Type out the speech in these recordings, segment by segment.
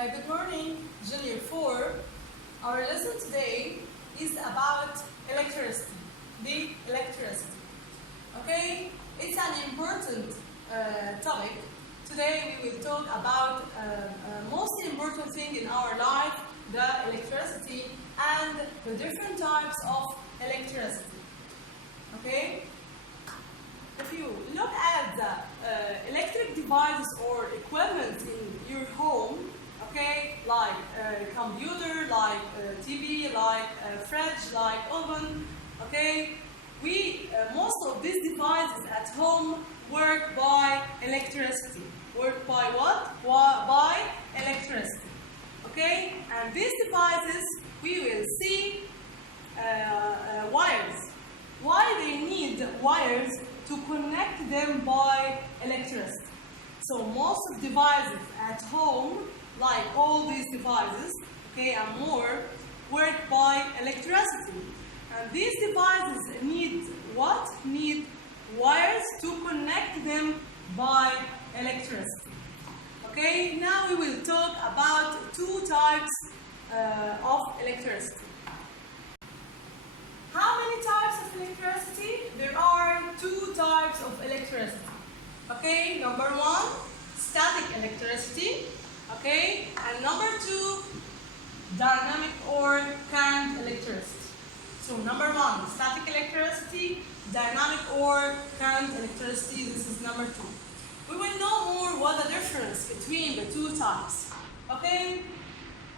Good morning, Jr.4. Our lesson today is about electricity, the electricity. Okay, it's an important topic. Today we will talk about most important thing in our life, the electricity and the different types of electricity. Okay? If you look at the electric devices or equipment in your home, okay, like computer, like TV, like fridge, like oven, okay, most of these devices at home work by electricity. Work by what? By electricity. Okay, and these devices we will see wires. Why they need wires? To connect them by electricity. So most of devices at home, like all these devices, okay, and more, work by electricity. And these devices need what? Need wires to connect them by electricity. Okay, now we will talk about two types of electricity. How many types of electricity? There are two types of electricity. Okay, number one, static electricity. Okay, and number two, dynamic or current electricity. So number one, static electricity, dynamic or current electricity. This is number two. We will know more what the difference between the two types. Okay,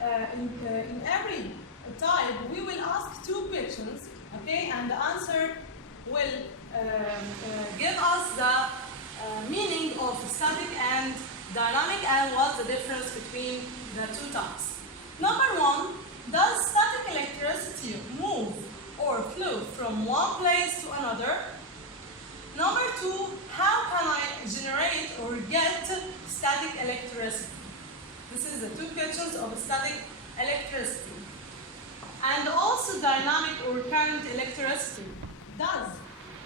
in every type we will ask two questions. Okay, and the answer will give us the meaning of static and dynamic and what's the difference between the two types. Number one, does static electricity move or flow from one place to another? Number two, how can I generate or get static electricity? This is the two questions of static electricity. And also dynamic or current electricity. Does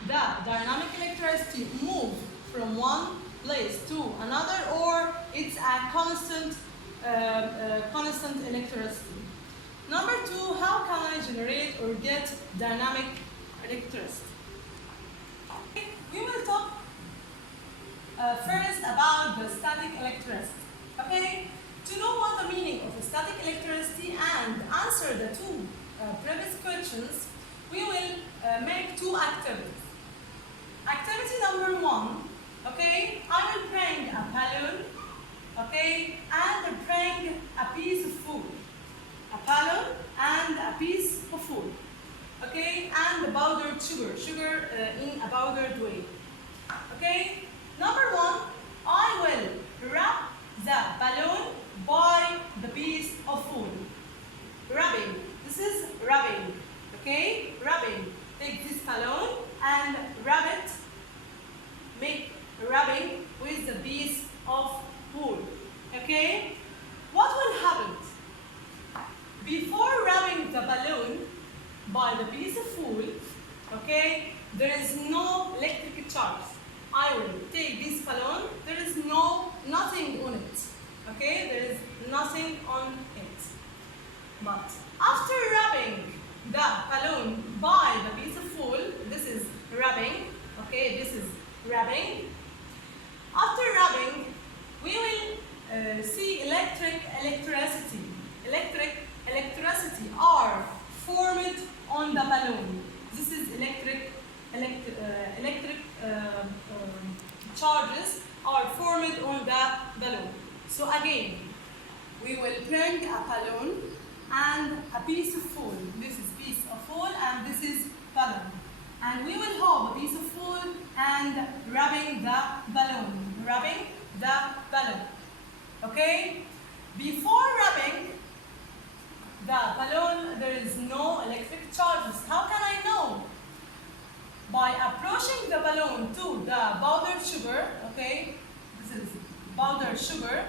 the dynamic electricity move from one place to another, or it's a constant electricity? Number two, how can I generate or get dynamic electricity? We will talk first about the static electricity. Okay? To know what the meaning of static electricity and answer the two previous questions, we will make two activities. Activity number one, okay, I will bring a balloon, okay, and bring a piece of food. A balloon and a piece of food, okay, and powdered sugar in a powdered way. Okay, number one, I will wrap the balloon by the piece of food. Rubbing. This is rubbing. Okay? Rubbing. Take this balloon and rub it. Make rubbing with the piece of food. Okay? What will happen? Before rubbing the balloon by the piece of food, okay, there is no electric charge. I will take this balloon, there is nothing on it. Okay, there is nothing on it. But after rubbing the balloon by the piece of food, this is rubbing, okay, this is rubbing. After rubbing, we will see electricity. Electricity are formed on the balloon. This is electric charges are formed on the balloon. So again, we will bring a balloon and a piece of food. This is piece of food and this is balloon. And we will hold a piece of food and rubbing the balloon. Rubbing the balloon. Okay? Before rubbing the balloon, there is no electric charges. How can I know? By approaching the balloon to the powdered sugar, okay? This is powdered sugar,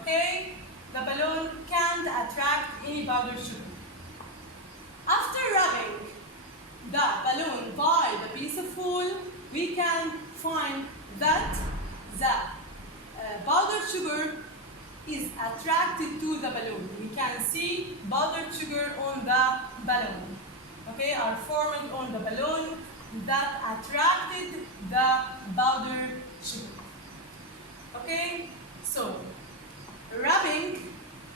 okay? The balloon can't attract any powdered sugar. After rubbing the balloon by the piece of food, we can find that the powdered sugar is attracted to the balloon. We can see powdered sugar on the balloon. Okay, are formed on the balloon that attracted the powdered sugar. Okay, so rubbing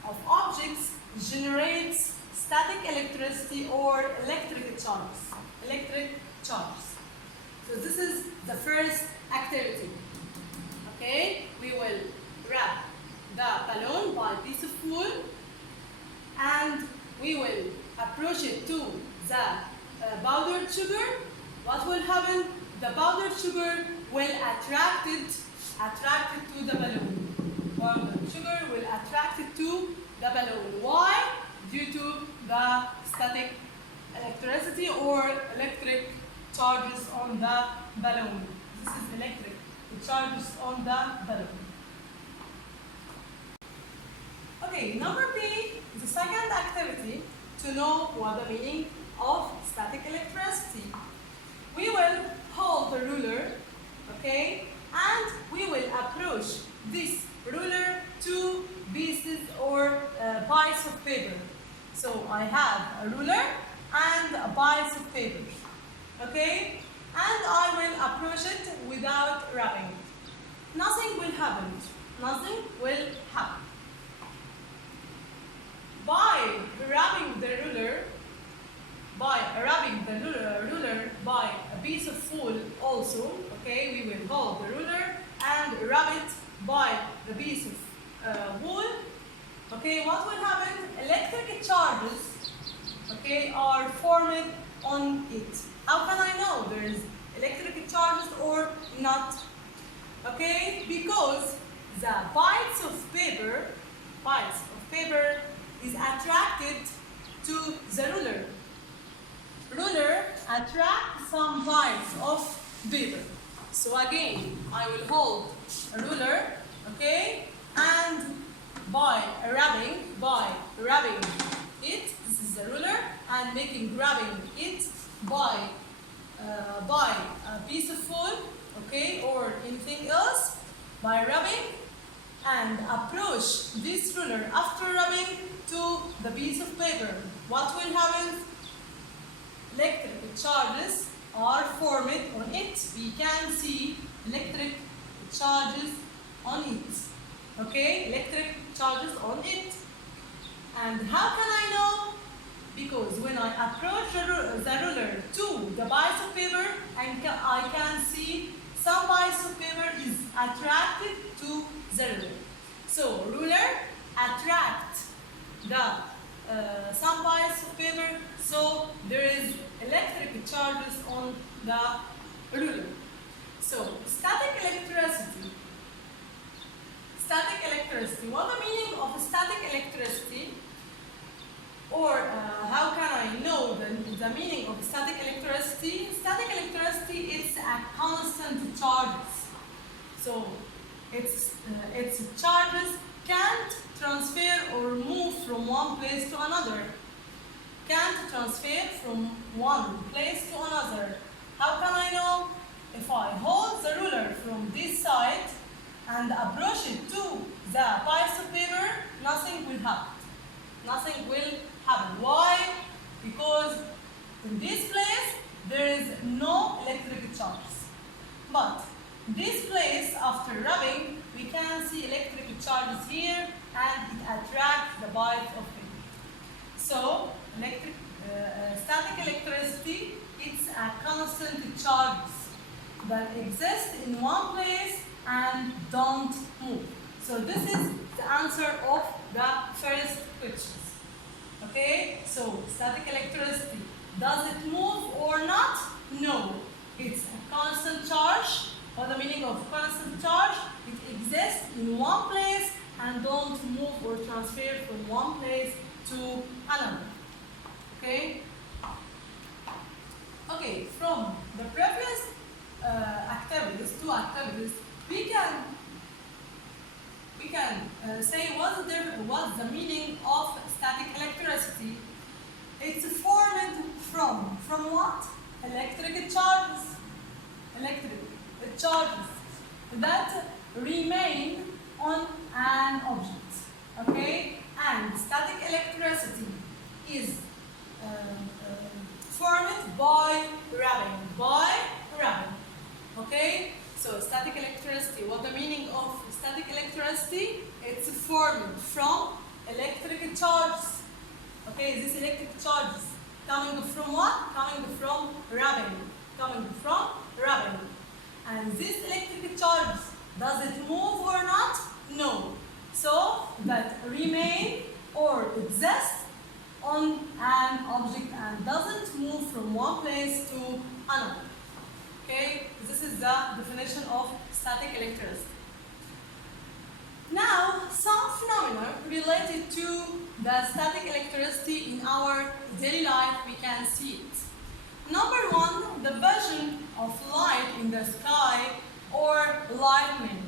of objects generates static electricity or electric charges. Electric charges. So this is the first activity. Okay, we will wrap the balloon by a piece of wool and we will approach it to the powdered sugar. What will happen? The powdered sugar will attracted to the balloon. Powdered sugar will attract it to the balloon. Why? Due to the static electricity or electric charges on the balloon. This is electric. The charges on the balloon. Okay, number B, the second activity to know what the meaning of static electricity. We will hold the ruler, okay, and we will approach this ruler to pieces or piles of paper. So I have a ruler and a piles of paper, okay, and I will approach it without rubbing. Nothing will happen. Nothing will happen. By rubbing the ruler by a piece of wool also, okay, we will hold the ruler and rub it by the piece of wool, okay, what will happen? Electric charges, okay, are formed on it. How can I know there is electric charges or not? Okay, because the piles of paper is attracted to the ruler. Ruler attracts some piles of paper. So again, I will hold a ruler, okay, and by rubbing it, this is the ruler, and grabbing it by a piece of wool, okay, or anything else, by rubbing and approach this ruler after rubbing to the piece of paper. What will happen? Electric charges are formed on it. We can see electric charges on it. Okay, electric charges on it. And how can I know? Because when I approach the ruler to the piece of paper, I can see some piece of paper is attracted to the ruler. So ruler attracts the some piles of paper, so there is electric charges on the ruler. So static electricity. Static electricity. What the meaning of static electricity? Or how can I know the meaning of static electricity? Static electricity is a constant charges. So its charges can't transfer or move from one place to another. Can't transfer from one place to another. How can I know? If I hold the ruler from this side and approach it to the piece of paper, nothing will happen. Nothing will happen. Why? Because in this place there is no electric charges. But in this place, after rubbing, we can see electric charges here and it attracts the piles of paper. So static electricity, it's a constant charges that exist in one place and don't move. So this is the answer of the first question. Okay, so static electricity, does it move or not? No, it's a constant charge. What the meaning of constant charge? It exists in one place and don't move or transfer from one place to another. Okay? Okay, from the previous two activities, we can say what's the meaning of static electricity. It's formed from what? Electric charges. Electric charges that remain on an object. Okay, and static electricity is formed by rubbing. Okay, so static electricity. What the meaning of static electricity? It's formed from electric charges. Okay, this electric charges coming from what? Coming from rubbing. And this electric charge, does it move or not? No. So that remain or exist on an object and doesn't move from one place to another. Okay, this is the definition of static electricity. Now, some phenomena related to the static electricity in our daily life, we can see it. Number one, the vision of light in the sky or lightning.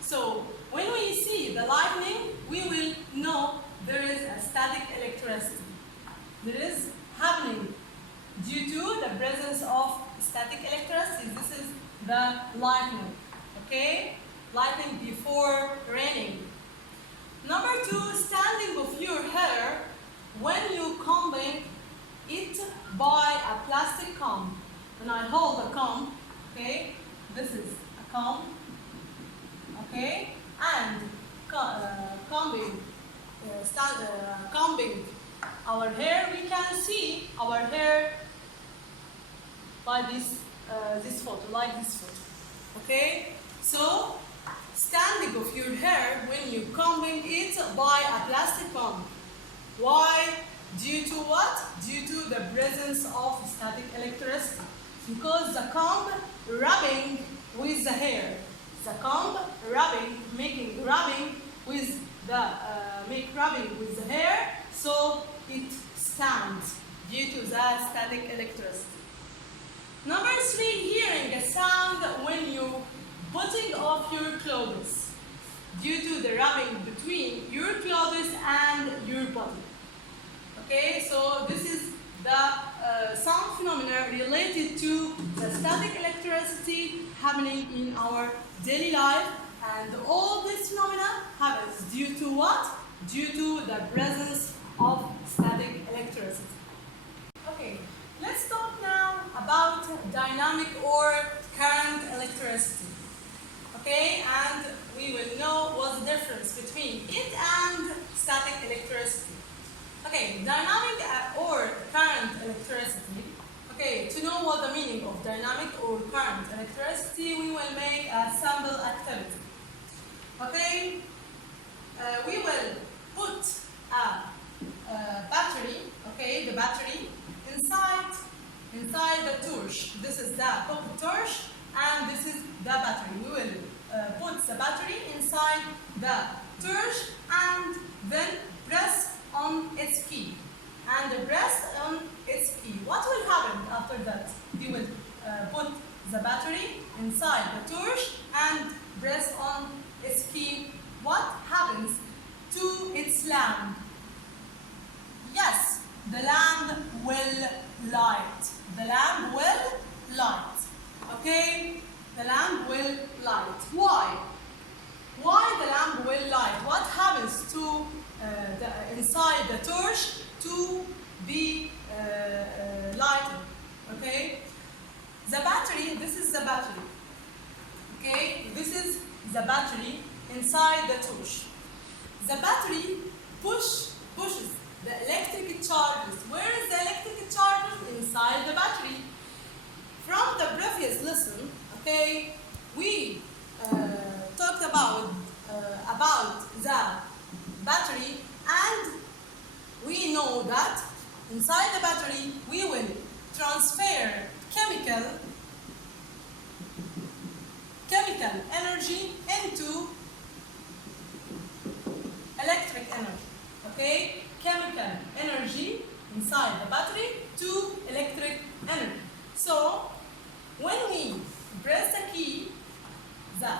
So, when we see the lightning, we will know there is a static electricity. There is happening due to the presence of static electricity. This is the lightning. Okay? Lightning before raining. Number two, standing of your hair when you combing it by a plastic comb. When I hold a comb, okay, this is a comb, okay, and combing our hair, we can see our hair by this photo, like this photo, okay. So, standing of your hair when you combing it by a plastic comb. Why? Due to what? Due to the presence of static electricity. Because the comb rubbing with the hair. The comb rubbing with the hair, so it stands due to the static electricity. Number three, hearing a sound when you putting off your clothes due to the rubbing between your clothes and your body. Okay, so this is the some phenomena related to the static electricity happening in our daily life, and all this phenomena happens due to what? Due to the presence of static electricity. Okay, let's talk now about dynamic or current electricity. Okay, and we will know what's the difference between it and static electricity. Okay, dynamic or current electricity. Okay, to know what the meaning of dynamic or current electricity, we will make a sample activity. Okay, we will put a battery, okay, the battery inside the torch. This is the pocket torch, and this is the battery. We will put the battery inside the torch and then press on its key. And press on its key. What will happen after that? You will put the battery inside the torch and press on its key. What happens to its lamp? Yes, the lamp will light. The lamp will light. Okay? The lamp will light. Why? Why the lamp will light? What happens to inside the torch to be lighted? Okay? The battery, this is the battery. Okay? This is the battery inside the torch. The battery pushes the electric charges. Where is the electric charges? Inside the battery. From the previous lesson, okay, we talked about the battery, and we know that inside the battery we will transfer chemical energy into electric energy. Okay, chemical energy inside the battery to electric energy. So when we press the key, the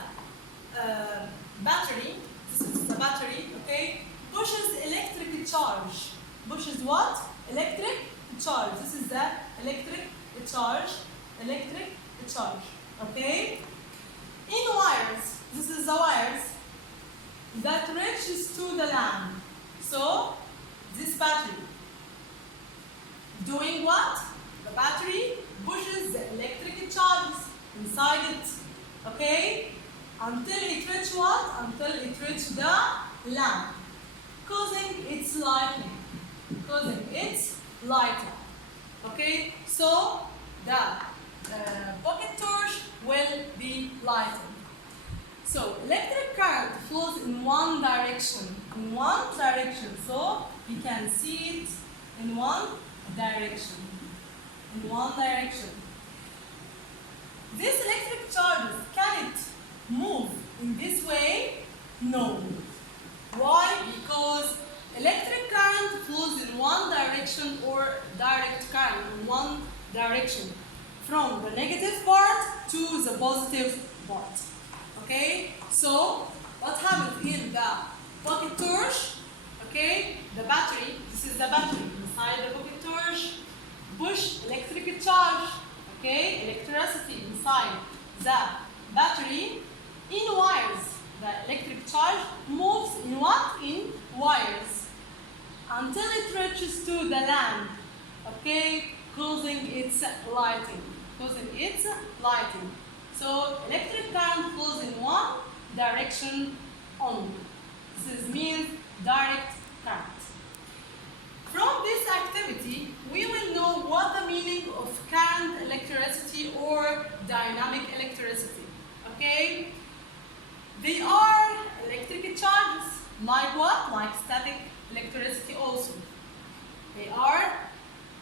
battery, this is the battery, okay, pushes electric charge. Pushes what? Electric charge. This is the electric charge. Okay? In wires, this is the wires that reaches to the lamp. So this battery doing what? The battery pushes the electric charges inside it, okay? Until it reaches what? Until it reaches the lamp, causing its lighting. Okay? So the pocket torch will be lighted. So electric current flows in one direction. So we can see it in one direction. This electric charges, can it move in this way? No. Why? Because electric current flows in one direction, or direct current in one direction, from the negative part to the positive part. Okay? So what happens in the pocket torch? Okay, the battery, this is the battery inside the pocket torch, push electric charge, okay, electricity inside the battery in wires. The electric charge moves in what? In wires until it reaches to the lamp, okay, causing its lighting. So electric current flows in one direction only. This means direct current. From this activity, we will know what the meaning of current electricity or dynamic electricity. Okay? They are electric charges, like what? Like static electricity also. They are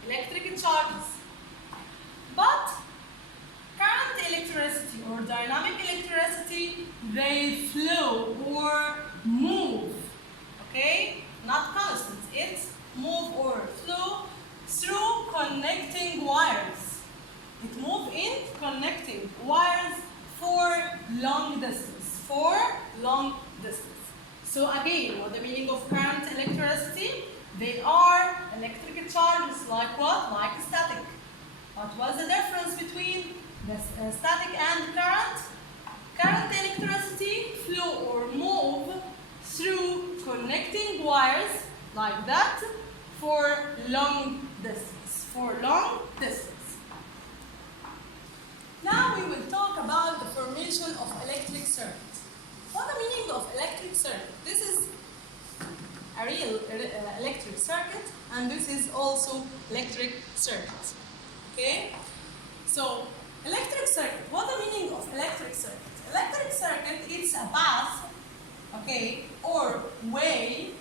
electric charges. But current electricity or dynamic electricity, they flow or move. Okay? Not constant. It's move or flow through connecting wires. It moves in connecting wires for long distance. So again, what the meaning of current electricity? They are electric charges, like what? Like static. What was the difference between the static and current? Current electricity flow or move through connecting wires like that for long distance. Now we will talk about the formation of electric circuit. What the meaning of electric circuit? This is a real electric circuit, and this is also electric circuit. Okay? So electric circuit. What the meaning of electric circuit? Electric circuit is a path, okay, or way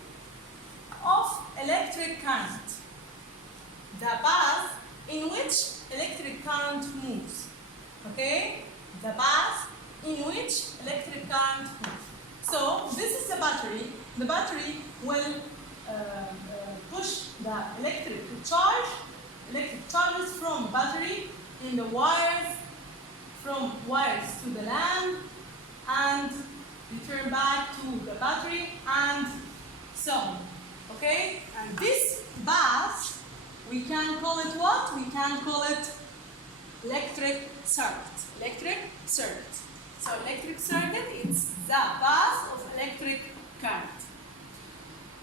of electric current. The path in which electric current moves. Okay? The path in which electric current moves. So this is the battery. The battery will push the electric charges from battery in the wires, from wires to the lamp, and return back to the battery, and so on. Okay? And this path, we can call it what? We can call it electric circuit. So electric circuit is the path of electric current.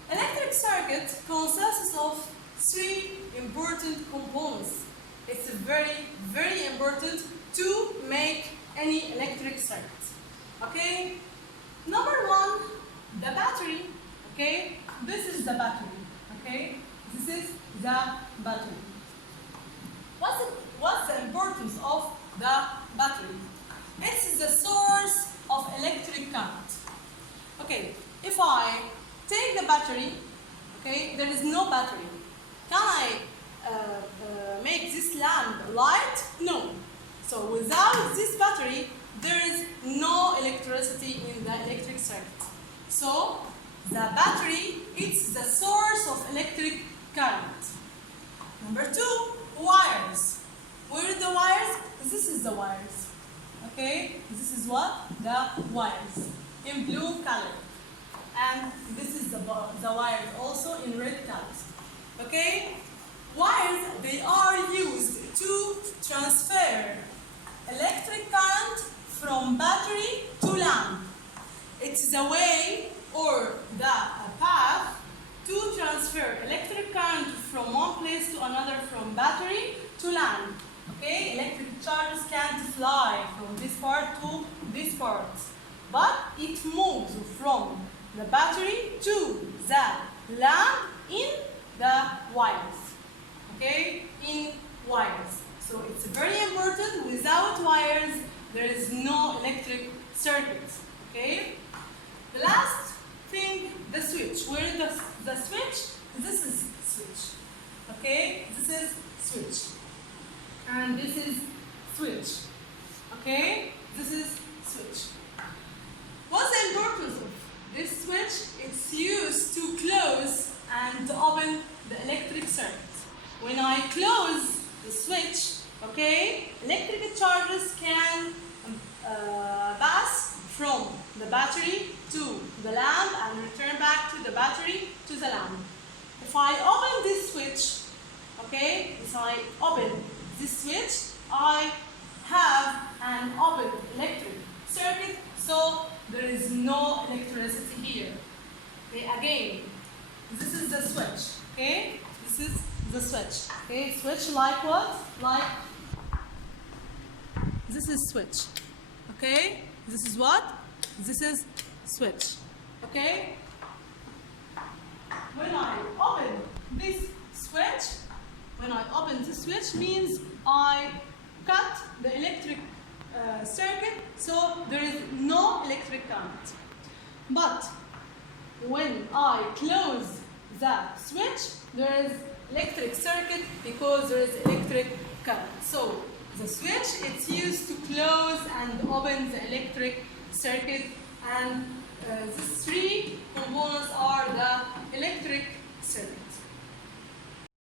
Electric circuit consists of three important components. It's very, very important to make any electric circuit. Okay? Number one, the battery. Okay? This is the battery. Okay? This is the battery. What's the importance of the battery? It's the source of electric current. Okay, if I take the battery, okay, there is no battery. Can I make this lamp light? No. So without this battery, there is no electricity in the electric circuit. So the battery is the source of electric current. Number two, wires. Where are the wires? This is the wires. Okay, this is what? The wires in blue color. And this is the wires also in red colors. Okay, wires, they are used to transfer electric current from battery to lamp. It's the way or the path to transfer electric current from one place to another, from battery to land. Okay, electric charges can't fly from this part to this part, but it moves from the battery to the land in the wires. Okay, in wires. So it's very important. Without wires, there is no electric circuit. Okay. The last thing, the switch. Where is the switch? This is switch. Okay, this is switch. And this is switch. Okay, this is switch. What's the importance of this switch? It's used to close and open the electric circuit. When I close the switch, okay, electric charges can pass from the battery to the lamp and return back to the battery to the lamp. If I open this switch, okay, if I open this switch, I have an open electric circuit, so there is no electricity here. Okay, again, this is the switch. Okay, this is the switch. Okay, switch like what? Like this is switch. Okay, this is what? This is switch. Okay. When I open this switch, means I cut the electric circuit, so there is no electric current. But when I close the switch, there is electric circuit because there is electric current. So the switch, it's used to close and open the electric circuit, and this